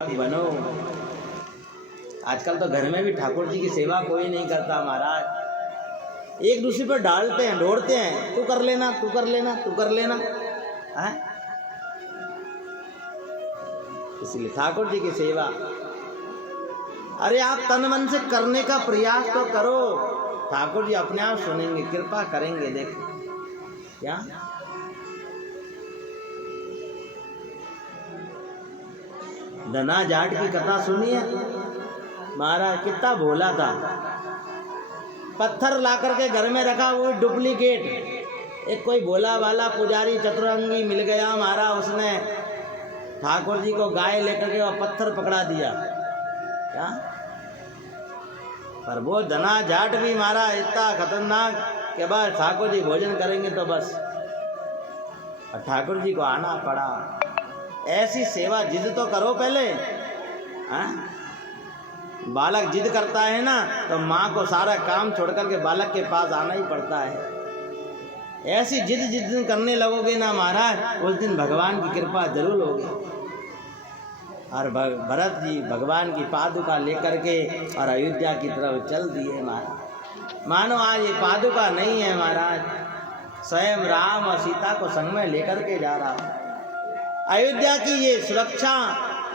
बनो। आजकल तो घर में भी ठाकुर जी की सेवा कोई नहीं करता महाराज। एक दूसरे पर डालते हैं, ढोड़ते हैं, तू कर लेना, तू कर लेना, तू कर लेना है। इसलिए ठाकुर जी की सेवा, अरे आप तन मन से करने का प्रयास तो करो, ठाकुर जी अपने आप सुनेंगे, कृपा करेंगे। देखो क्या धना जाट की कथा सुनिए महाराज, कितना भोला था। पत्थर ला करके घर में रखा, वो डुप्लीकेट। एक कोई भोला वाला पुजारी चतुरंगी मिल गया महाराज, उसने ठाकुर जी को गाय लेकर के वो पत्थर पकड़ा दिया क्या। पर वो धना जाट भी महाराज इतना खतरनाक कि बस ठाकुर जी भोजन करेंगे तो बस, और ठाकुर जी को आना पड़ा। ऐसी सेवा जिद तो करो पहले। बालक जिद करता है ना, तो माँ को सारा काम छोड़ करके बालक के पास आना ही पड़ता है। ऐसी जिद जिस दिन करने लगोगे ना महाराज, उस दिन भगवान की कृपा जरूर होगी। और भरत जी भगवान की पादुका लेकर के और अयोध्या की तरफ चल दिए महाराज। मानो आज ये पादुका नहीं है महाराज, स्वयं राम और सीता को संग में लेकर के जा रहा है। अयोध्या की ये सुरक्षा,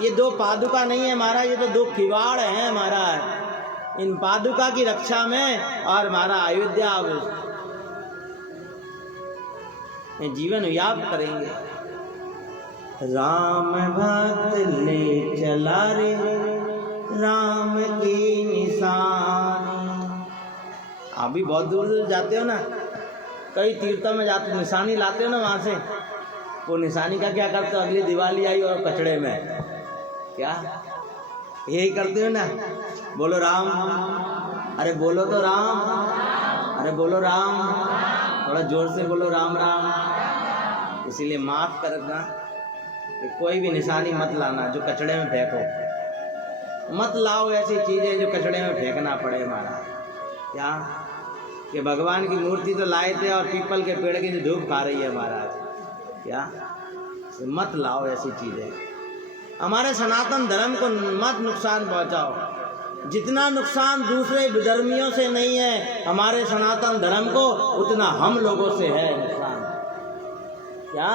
ये दो पादुका नहीं है महाराज, ये तो दो किवाड़ हैं महाराज। इन पादुका की रक्षा में और हमारा अयोध्या जीवन व्याप्त करेंगे। राम भक्त ले चला रे राम की निशानी। आप भी बहुत दूर दूर जाते हो ना, कई तीर्थों में जाते, निशानी लाते हो ना वहाँ से। वो निशानी का क्या करते हो, अगली दिवाली आई और कचड़े में क्या यही करते हो ना। बोलो राम, अरे बोलो तो राम, अरे बोलो राम, थोड़ा जोर से बोलो राम राम। इसीलिए माफ करना कि कोई भी निशानी मत लाना जो कचड़े में फेंको, मत लाओ ऐसी चीजें जो कचड़े में फेंकना पड़े हमारा। क्या कि भगवान की मूर्ति तो लाए थे और पीपल के पेड़ की धूप खा रही है महाराज। क्या मत लाओ ऐसी चीजें, हमारे सनातन धर्म को मत नुकसान पहुंचाओ। जितना नुकसान दूसरे विधर्मियों से नहीं है हमारे सनातन धर्म को, उतना हम लोगों से है नुकसान। क्या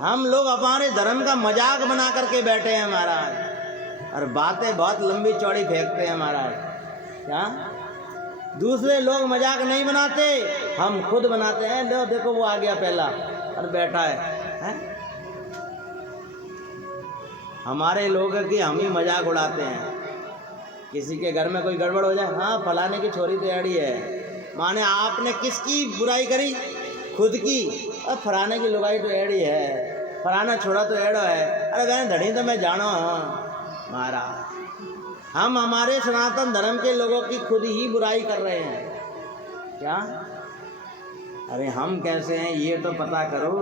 हम लोग हमारे धर्म का मजाक बना करके बैठे हैं महाराज, और बातें बहुत लंबी चौड़ी फेंकते हैं महाराज। क्या दूसरे लोग मजाक नहीं बनाते, हम खुद बनाते हैं। लो देखो वो आ गया पहला और बैठा है? हमारे लोग की हम ही मजाक उड़ाते हैं। किसी के घर में कोई गड़बड़ हो जाए, हाँ फलाने की छोरी तो एड़ी है। माने आपने किसकी बुराई करी? खुद की। और फलाने की लुगाई तो एड़ी है, फलाना छोड़ा तो एड़ो है। अरे बहन धड़ी तो मैं जानो महाराज, हम हमारे सनातन धर्म के लोगों की खुद ही बुराई कर रहे हैं। क्या अरे हम कैसे हैं ये तो पता करो।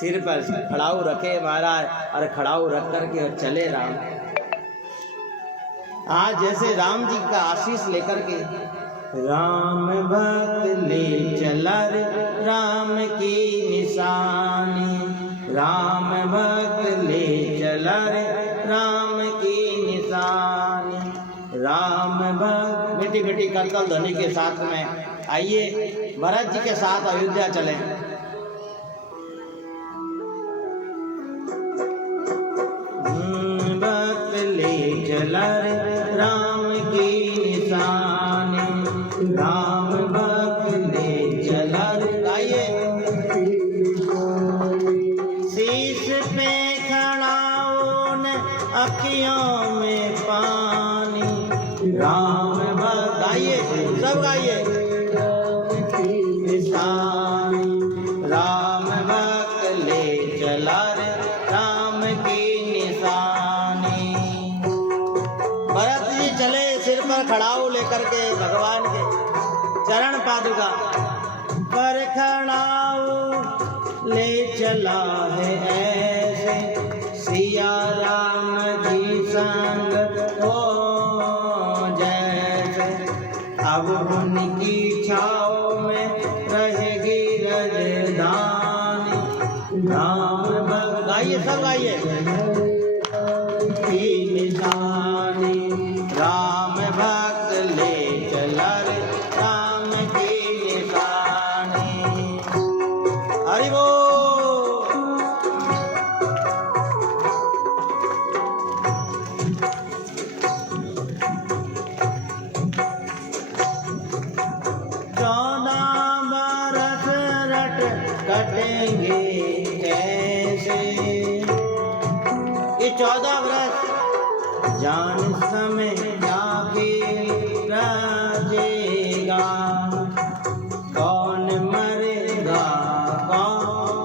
सिर पर खड़ाऊ रखे महाराज, और खड़ाऊ रख करके और चले राम। आज जैसे राम जी का आशीष लेकर के, राम भक्त ले चला रे राम की निशानी, राम भक्त ले चला रे राम की निशानी। राम भक्त बेटी बेटी करतल ध्वनि के साथ में आइए भरत जी के साथ अयोध्या चले। भक्त ले चला रे राम की निशानी, राम भक्त ले चला रे। आइए शीश पे खड़ा न अखियों में पानी, राम भक्त। आइए सब गाइए। राम भक्त ले चला रे राम की निशानी। भरत जी चले सिर पर खड़ाऊ लेकर के भगवान के चरण पादुका पर खड़ाऊ ले चला है ऐसे, सिया राम जी संग हो जैसे। अब उनकी छाओ में रहेगी रजधानी, राम भक्त गाइए, सब गाइए। की निशानी राम भक्त ले चला रे राम की निशानी। हरि बोल। कटेंगे कैसे ये 14 वर्ष जान समय जाके राजेगा। कौन मरेगा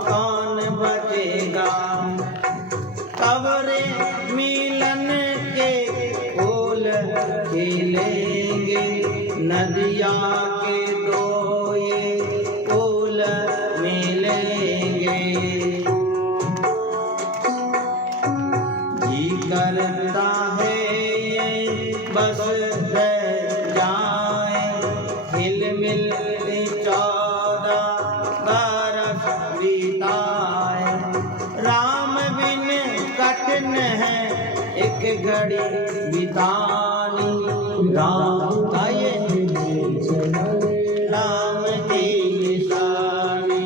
कौन बचेगा। कब्रे मिलन के फूल खिलेंगे नदिया के दो ये फूल मिलेंगे। जी करता है बस जाए हिल मिल 14 बरस बीताए। राम बिन कठिन है एक घड़ी बितानी। राम गाइए। राम की निशानी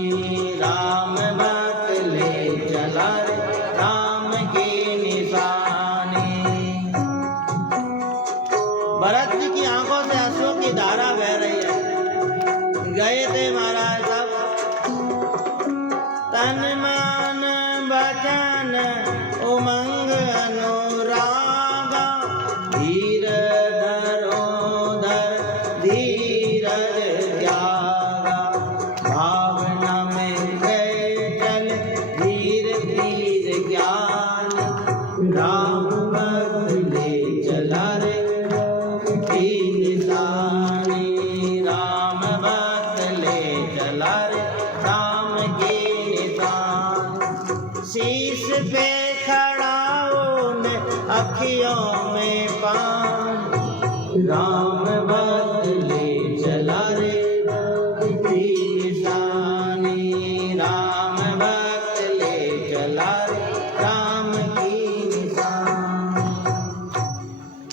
राम भक्त ले चला रे राम की निशानी। भरत जी की आंखों से आंसुओं की धारा बह रही है। गए थे महाराज साहब तन मन वचन उमंग अनुरागा। धीर धरोधर धीरज त्यागा। भावना में गए चल धीर धीर ज्ञान। राम भक्त ले चला रे की निशानी। राम भक्त ले चला रे राम की निशानी। शीश पे खड़ा उन अखियों में पान। राम भक्त ले चला रे की निशानी। राम भक्त ले चला रे राम की निशानी।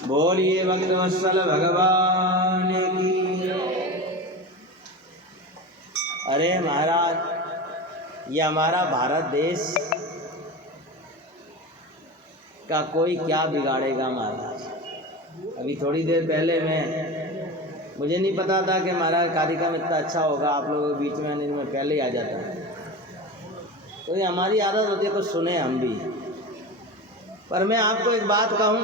बोलिए भक्त वत्सल भगवान की। अरे महाराज ये हमारा भारत देश का कोई क्या बिगाड़ेगा महाराज। अभी थोड़ी देर पहले मुझे नहीं पता था कि महाराज कार्यक्रम इतना अच्छा होगा। आप लोगों के बीच में मैं पहले ही आ जाता है। तो ये हमारी आदत होती है कुछ सुने हम भी। पर मैं आपको एक बात कहूँ,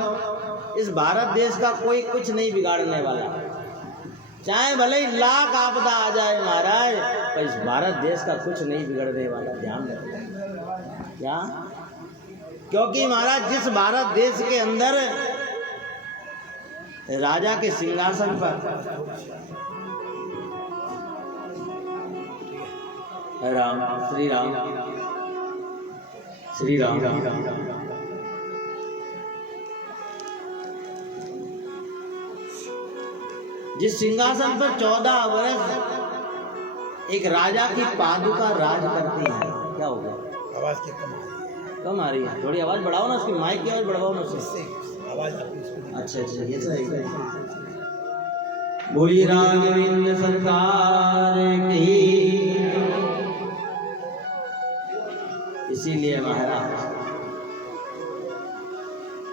इस भारत देश का कोई कुछ नहीं बिगाड़ने वाला। चाहे भले ही लाख आपदा आ जाए महाराज, पर इस भारत देश का कुछ नहीं बिगड़ने वाला। ध्यान रखना क्या, क्योंकि महाराज जिस भारत देश के अंदर राजा के सिंहासन पर राम श्री राम श्री राम जिस सिंहासन पर 14 वर्ष एक राजा की पादुका राज करती है। क्या हो गया? आवाज की कम आ रही है। थोड़ी आवाज बढ़ाओ ना, उसकी माइक की आवाज बढ़ाओ ना उससे। आवाज अच्छा ये सही है। बोलिए राघवेंद्र सरकार की। इसीलिए महाराज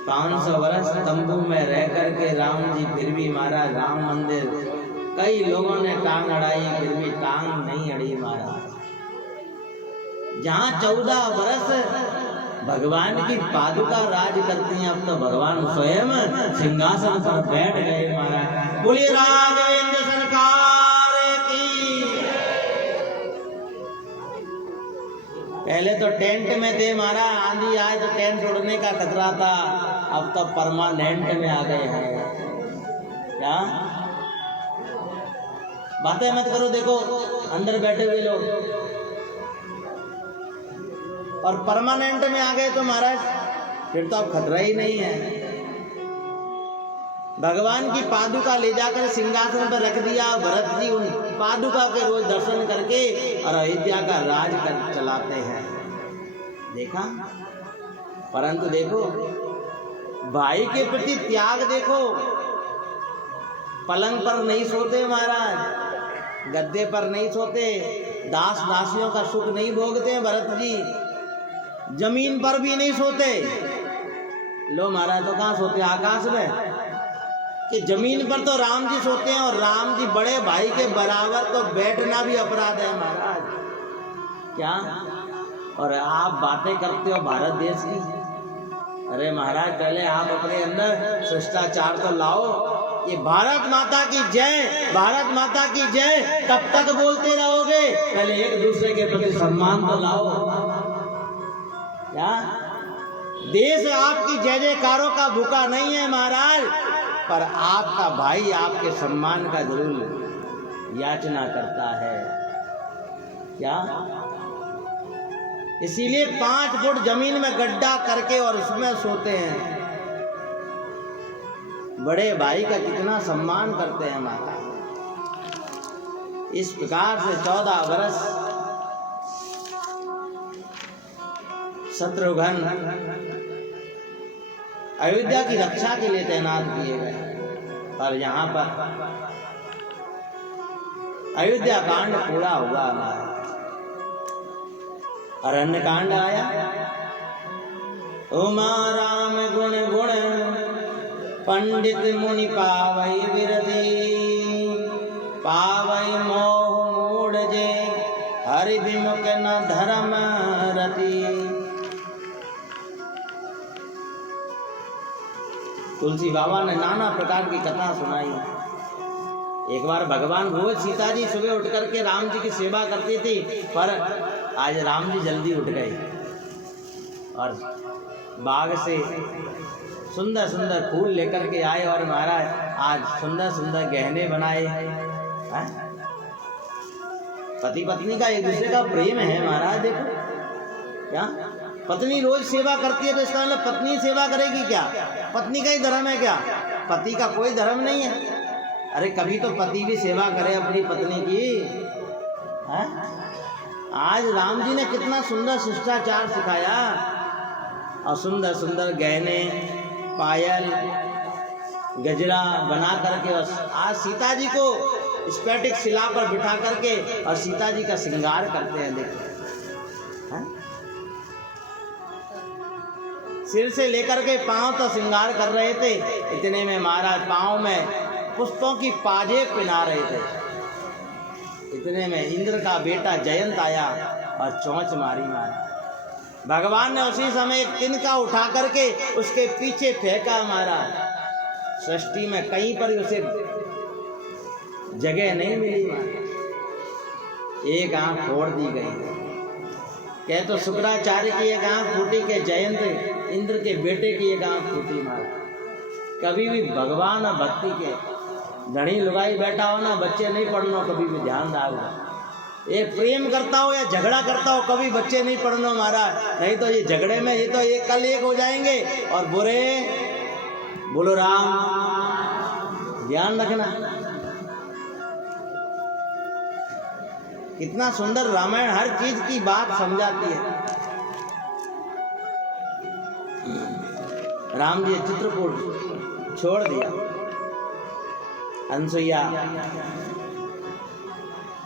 500 वर्ष तंबू में रह करके राम जी फिर भी महाराज राम मंदिर कई लोगों ने टांग अड़ाई, फिर भी टांग नहीं अड़ी महाराज। जहाँ 14 वर्ष भगवान की पादुका राज करती हैं, अब तो भगवान स्वयं सिंहासन पर बैठ गए महाराज। बोलिए राघवेंद्र सरकार की। पहले तो टेंट में थे महाराज, आंधी आए तो टेंट उड़ने का खतरा था। अब तो परमानेंट में आ गए हैं। क्या बातें मत करो, देखो अंदर बैठे हुए लोग। और परमानेंट में आ गए तो महाराज फिर तो अब खतरा ही नहीं है। भगवान की पादुका ले जाकर सिंहासन पर रख दिया। भरत जी उन पादुका के रोज दर्शन करके और अयोध्या का राज कर चलाते हैं। देखा, परंतु देखो भाई के प्रति त्याग देखो। पलंग पर नहीं सोते महाराज, गद्दे पर नहीं सोते, दास दासियों का सुख नहीं भोगते भरत जी, जमीन पर भी नहीं सोते। लो महाराज तो कहाँ सोते, आकाश में, कि जमीन पर तो राम जी सोते हैं, और राम जी बड़े भाई के बराबर तो बैठना भी अपराध है महाराज। क्या? और आप बातें करते हो भारत देश की। अरे महाराज पहले आप अपने अंदर शिष्टाचार तो लाओ। ये भारत माता की जय, भारत माता की जय कब तक बोलते रहोगे? पहले एक दूसरे के प्रति सम्मान तो लाओ। क्या? देश आपकी जय जयकारों का भूखा नहीं है महाराज, पर आपका भाई आपके सम्मान का जरूर याचना करता है। क्या? इसीलिए 5 फुट जमीन में गड्ढा करके और उसमें सोते हैं। बड़े भाई का कितना सम्मान करते हैं हमारा। इस प्रकार से 14 वर्ष शत्रुघ्न अयोध्या की रक्षा के लिए तैनात किए गए। और यहाँ पर अयोध्या कांड पूरा हुआ हमारा। अरण्य कांड आया। उमा राम गुण गुण पंडित मुनि पावई विरधि, पावई मोह मूढ़ जे हरि विमुख न धर्म रति। तुलसी बाबा ने नाना प्रकार की कथा सुनाई। एक बार भगवान रोज सीता जी सुबह उठ करके राम जी की सेवा करती थी, पर आज राम जी जल्दी उठ गए और बाग से सुंदर सुंदर फूल लेकर के आए, और महाराज आज सुंदर सुंदर गहने बनाए। पति पत्नी का एक दूसरे का प्रेम है महाराज। देखो क्या, पत्नी रोज सेवा करती है तो इसका मतलब पत्नी सेवा करेगी क्या? पत्नी का ही धर्म है क्या? पति का कोई धर्म नहीं है। अरे कभी तो पति भी सेवा करे अपनी पत्नी की। है? आज राम जी ने कितना सुंदर शिष्टाचार सिखाया, और सुंदर सुंदर गहने, पायल, गजरा बना करके आज सीता जी को स्फटिक शिला पर बिठा करके और सीता जी का श्रृंगार करते हैं। देखो सिर से लेकर के पांव तो श्रृंगार कर रहे थे, इतने में महाराज पांव में पुष्पों की पाजेब पहना रहे थे। इतने में इंद्र का बेटा जयंत आया और चोंच मारी मारा। भगवान ने उसी समय एक तिनका उठा करके उसके पीछे फेंका मारा। सृष्टि में कहीं पर उसे जगह नहीं मिली मारा। एक आंख फोड़ दी गई। कह तो शुक्राचार्य की एक आंख फूटी, के जयंत इंद्र के बेटे की एक आंख फूटी मारा। कभी भी भगवान और भक्ति के धनी लुगाई बैठा हो ना, बच्चे नहीं पढ़ना, कभी भी ध्यान डालो। ये प्रेम करता हो या झगड़ा करता हो, कभी बच्चे नहीं पढ़ना महाराज, नहीं तो ये झगड़े में ये तो एक कल एक हो जाएंगे और बुरे। बोलो राम, ध्यान रखना। कितना सुंदर रामायण हर चीज की बात समझाती है। राम जी चित्रकूट छोड़ दिया, अनसुईया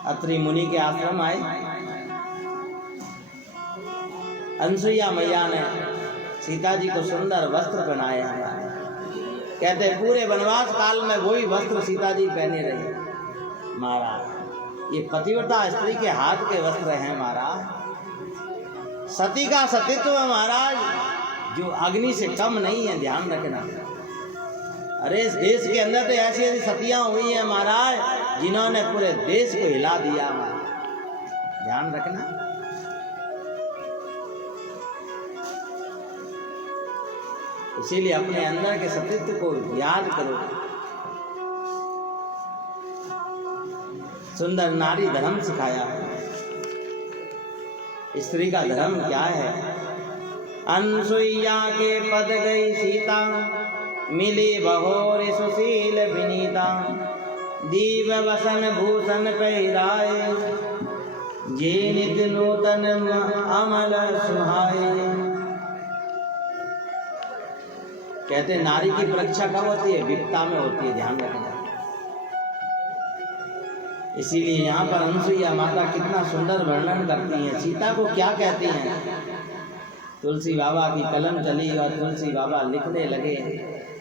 अत्रि मुनि के आश्रम आए। अनसुईया मैया ने सीता जी को सुंदर वस्त्र पहनाया। कहते पूरे वनवास काल में वही वस्त्र सीता जी पहने रही। महाराज ये पतिव्रता स्त्री के हाथ के वस्त्र हैं महाराज। सती का सतीत्व महाराज जो अग्नि से कम नहीं है, ध्यान रखना। अरे इस देश के अंदर तो ऐसी ऐसी सतियां हुई हैं महाराज जिन्होंने पूरे देश को हिला दिया महाराज, ध्यान रखना। इसीलिए अपने अंदर के सतीत्व को याद करो। सुंदर नारी धर्म सिखाया। स्त्री का धर्म क्या है? अनसुईया के पद गई सीता, मिली बहोर सुशील विनीता। दीव वसन भूषण पहिराए, जे नित नूतन अमल सुहाए। कहते नारी की परीक्षा कब होती है? विपदा में होती है, ध्यान रखना। इसीलिए यहाँ पर अनसुईया माता कितना सुंदर वर्णन करती हैं। सीता को क्या कहती हैं? तुलसी बाबा की कलम चली और तुलसी बाबा लिखने लगे,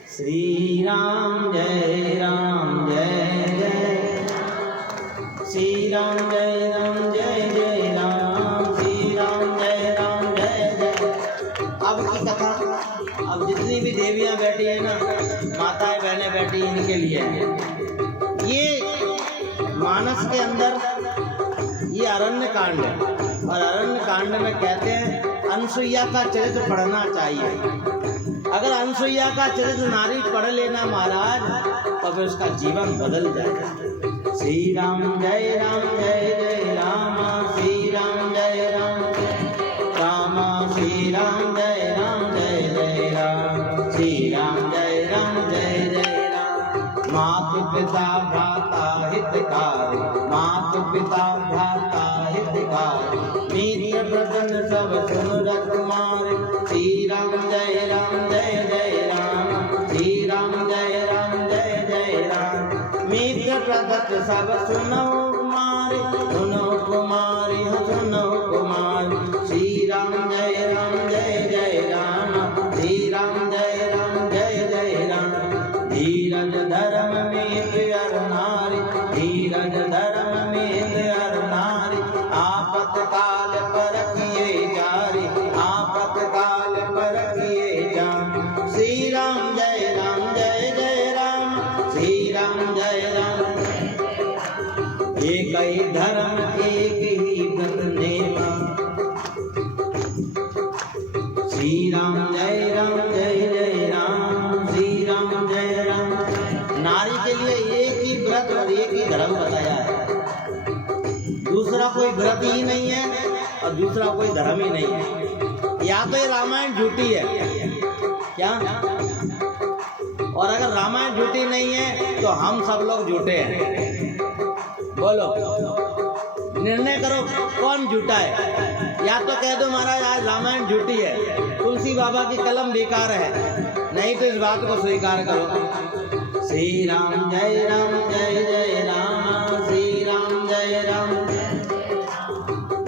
श्री राम जय जय, श्री राम जय जय राम, श्री राम जय जय। अब की कथा, अब जितनी भी देवियां बैठी है ना, माताएं बहनें बैठी, इनके लिए ये मानस के अंदर ये अरण्य कांड है। और अरण्य कांड में कहते हैं अनसुईया का चरित्र पढ़ना चाहिए। अगर अनसुईया का चरित्र नारी पढ़ लेना महाराज, तो फिर उसका जीवन बदल जाएगा। श्री राम जय राम, श्री राम जय राम, श्री राम जय राम, श्री राम जय राम। मातु पिता भ्राता हितकारी, मातु पिता भ्राता हितकारी, मीत ब्रतन सब सुन रकुमार। श्री राम जय राम, श्री राम जय राम, मीत प्रदत्त सब सुनो कुमारी, सुनो कुमारी, सुनो कुमारी। श्री राम जय राम, श्री राम जय राम। धीरज धर्म मीत अर नारी, धीरज धर्म मीत अर नारी, आपत काल परखिए जारी, आपत काल परखिए जारी। श्री राम जय राम, श्री राम जय राम। एक ही धर्म एक ही व्रत नेमा, श्री राम जय राम, श्री राम जय राम। नारी के लिए एक ही व्रत और एक ही धर्म बताया है। दूसरा कोई व्रत ही नहीं है और दूसरा कोई धर्म ही नहीं है। या तो ये रामायण झूठी है क्या? और अगर रामायण झूठी नहीं है तो हम सब लोग झूठे हैं। बोलो, निर्णय करो कौन झूठा है। या तो कह दो महाराज आज रामायण झूठी है, तुलसी बाबा की कलम बेकार है, नहीं तो इस बात को स्वीकार करो। श्री राम जय राम, श्री राम जय राम।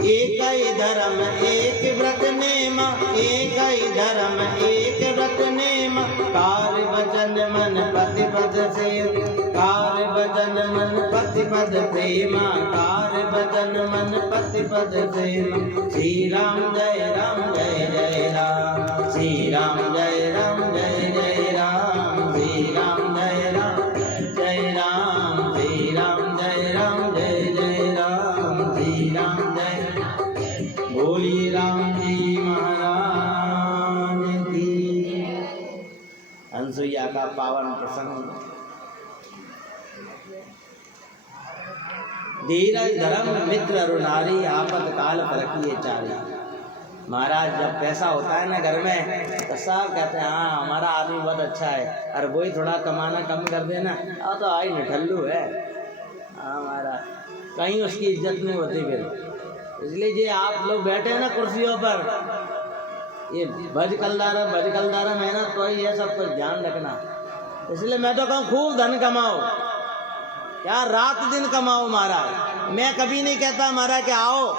एक ही धर्म एक व्रत नेम, एक ही धर्म एक व्रत नेम। कार्य वचन मन प्रतिपद सेव, कार्य वचन मन प्रतिपद प्रेम, कार्य वचन मन प्रतिपद प्रेम। श्री राम जय राम, श्री राम जय राम, श्री राम जय राम, श्री राम जय राम, श्री राम जय। बोलिए राम जी महाराज की। अनसुईया का पावन प्रसंग। धीरज धर्म मित्र अरु नारी, आपत काल परखिए चारी। महाराज जब पैसा होता है ना घर में तो सब कहते हैं हाँ हमारा आदमी बहुत अच्छा है, और वही थोड़ा कमाना कम कर देना तो आई निठल्लू है। हाँ महाराज, कहीं उसकी इज्जत नहीं होती फिर। इसलिए जे आप लोग बैठे हैं ना कुर्सियों पर, ये भज कलदारा मेहनत तो ये सब कुछ ध्यान रखना। इसलिए मैं तो कहूँ खूब धन कमाओ, क्या रात दिन कमाओ महाराज। मैं कभी नहीं कहता महाराज कि आओ,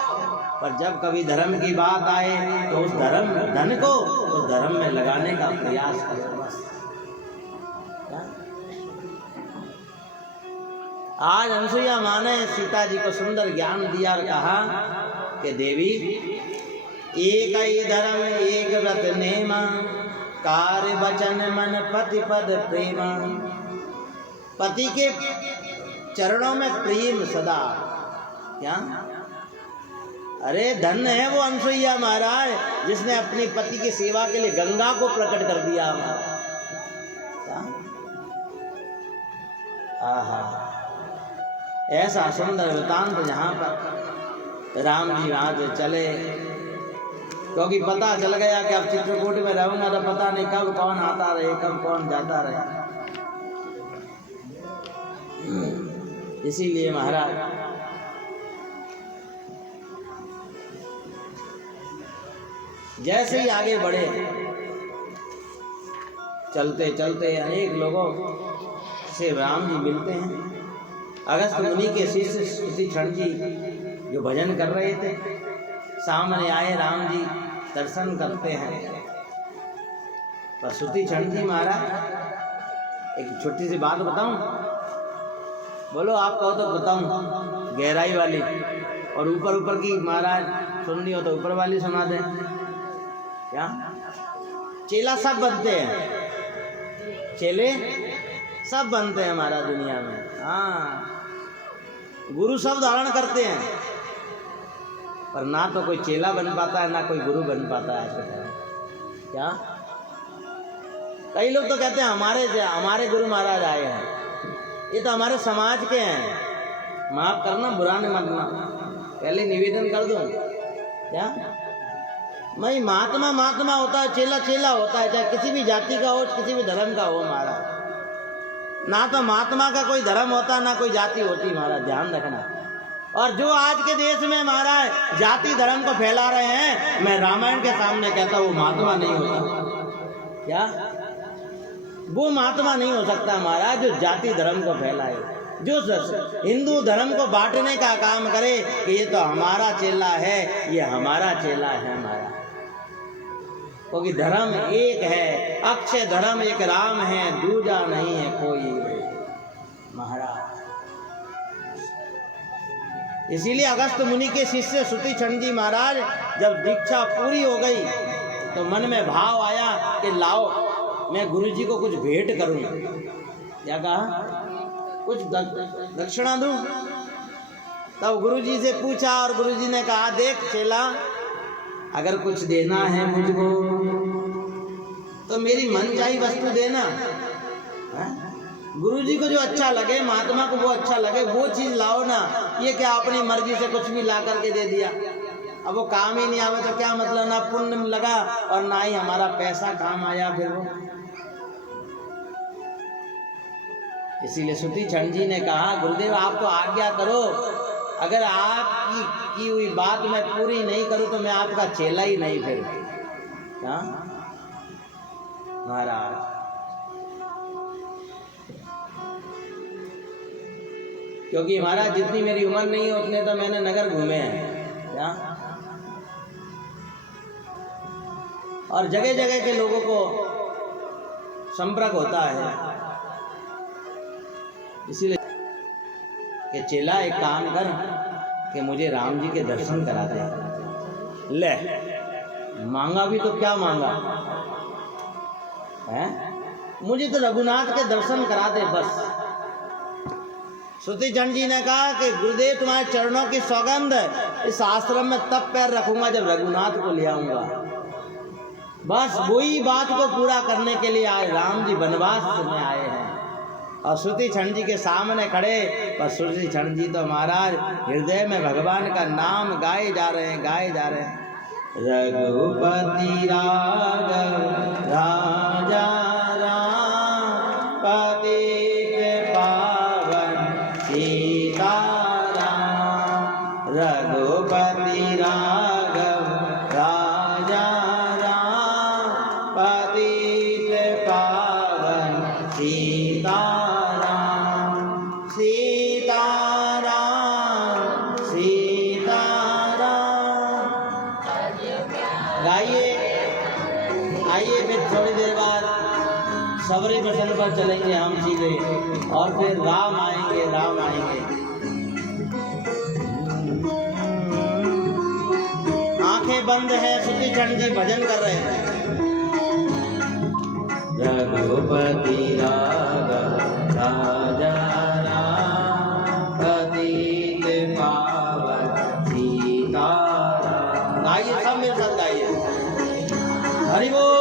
पर जब कभी धर्म की बात आए तो उस धन को तो धर्म में लगाने का प्रयास करो बस। आज अनसुईया माँ ने सीता जी को सुंदर ज्ञान दिया और कहा कि देवी एक ही धर्म एक व्रत नेमा, कार्य वचन मन पति पद प्रेमा। पति के चरणों में प्रेम सदा। क्या? अरे धन्य है वो अनसुईया महाराज जिसने अपनी पति की सेवा के लिए गंगा को प्रकट कर दिया। आहा, ऐसा सुंदर वृतांत जहाँ पर राम जी वहाँ से चले, क्योंकि पता चल गया कि अब चित्रकूट में रहूंगा तो पता नहीं कब कौन आता रहे कब कौन जाता रहे। इसीलिए महाराज जैसे ही आगे बढ़े, चलते चलते अनेक लोगों से राम जी मिलते हैं। अगस्त मुनि के शिष्य सुतीक्षण जी जो भजन कर रहे थे, सामने आए, राम जी दर्शन करते हैं। पर सुतीक्षण जी महाराज एक छोटी सी बात बताऊं? बोलो, आप कहो तो बताऊं, गहराई वाली, और ऊपर ऊपर की महाराज सुननी हो तो ऊपर वाली सुना दें। क्या? चेला सब बनते हैं, चेले सब बनते हैं हमारा दुनिया में। हाँ, गुरु सब धारण करते हैं, पर ना तो कोई चेला बन पाता है, ना कोई गुरु बन पाता है आज के टाइम। क्या? कई लोग तो कहते हैं हमारे गुरु महाराज आए हैं, ये तो हमारे समाज के हैं। माफ करना, बुरा नहीं मानना, पहले निवेदन कर दूं। क्या? मैं महात्मा महात्मा होता है, चेला चेला होता है, चाहे किसी भी जाति का हो, किसी भी धर्म का हो महाराज। ना तो महात्मा का कोई धर्म होता, ना कोई जाति होती महाराज, ध्यान रखना। और जो आज के देश में महाराज जाति धर्म को फैला रहे हैं, मैं रामायण के सामने कहता हूँ वो महात्मा नहीं होता। क्या? वो महात्मा नहीं हो सकता महाराज जो जाति धर्म को फैलाए, जो हिंदू धर्म को बांटने का काम करे कि ये तो हमारा चेला है, ये हमारा चेला है हमारा। क्योंकि धर्म एक है, अक्षय धर्म एक राम है, दूजा नहीं है कोई महाराज। इसीलिए अगस्त मुनि के शिष्य सुतीक्षण जी महाराज जब दीक्षा पूरी हो गई तो मन में भाव आया कि लाओ मैं गुरु जी को कुछ भेंट करूं। क्या कहा? कुछ दक्षिणा दूं। तब गुरु जी से पूछा और गुरु जी ने कहा, देख चेला, अगर कुछ देना है मुझको तो मेरी मनचाही वस्तु देना। गुरु जी को जो अच्छा लगे, महात्मा को वो अच्छा लगे, वो चीज लाओ ना। ये क्या अपनी मर्जी से कुछ भी ला करके दे दिया, अब वो काम ही नहीं आवे तो क्या मतलब? ना पुण्य लगा और ना ही हमारा पैसा काम आया फिर वो। इसीलिए सुतीक्षण जी ने कहा, गुरुदेव आपको आज्ञा करो, अगर आपकी की हुई बात मैं पूरी नहीं करूं तो मैं आपका चेला ही नहीं फिर। क्या महाराज? क्योंकि महाराज जितनी मेरी उम्र नहीं है उतने तो मैंने नगर घूमे हैं। क्या? और जगह जगह के लोगों को संपर्क होता है। इसीलिए कि चेला एक काम कर कि मुझे राम जी के दर्शन करा दे। ले, मांगा भी तो क्या मांगा है? मुझे तो रघुनाथ के दर्शन करा दे बस। सुतीक्षण जी ने कहा कि गुरुदेव तुम्हारे चरणों की सौगंध है, इस आश्रम में तब पैर रखूंगा जब रघुनाथ को ले आऊंगा। बस वही बात को पूरा करने के लिए आज राम जी वनवास में आए हैं और सुतीक्षण जी के सामने खड़े। पर सुतीक्षण जी तो महाराज हृदय में भगवान का नाम गाए जा रहे हैं, गाए जा रहे हैं। रघुपति राघव राजा राम, पतित पावन सीताराम। रघुपति राघव राजा राम, पतित पावन सीताराम। सीताराम सीताराम। गाइए, आइए फिर थोड़ी देर बाद सबरी प्रसन्न पर चलेंगे हम सीधे, और फिर राम आएंगे, राम आएंगे। आंखें बंद है, सुतीक्षण जी भजन कर रहे हैं। रघुपति राघव राजा राम, पतित पावन सीताराम। गाइए, सब मेरे साथ गाइए। हरि बोल।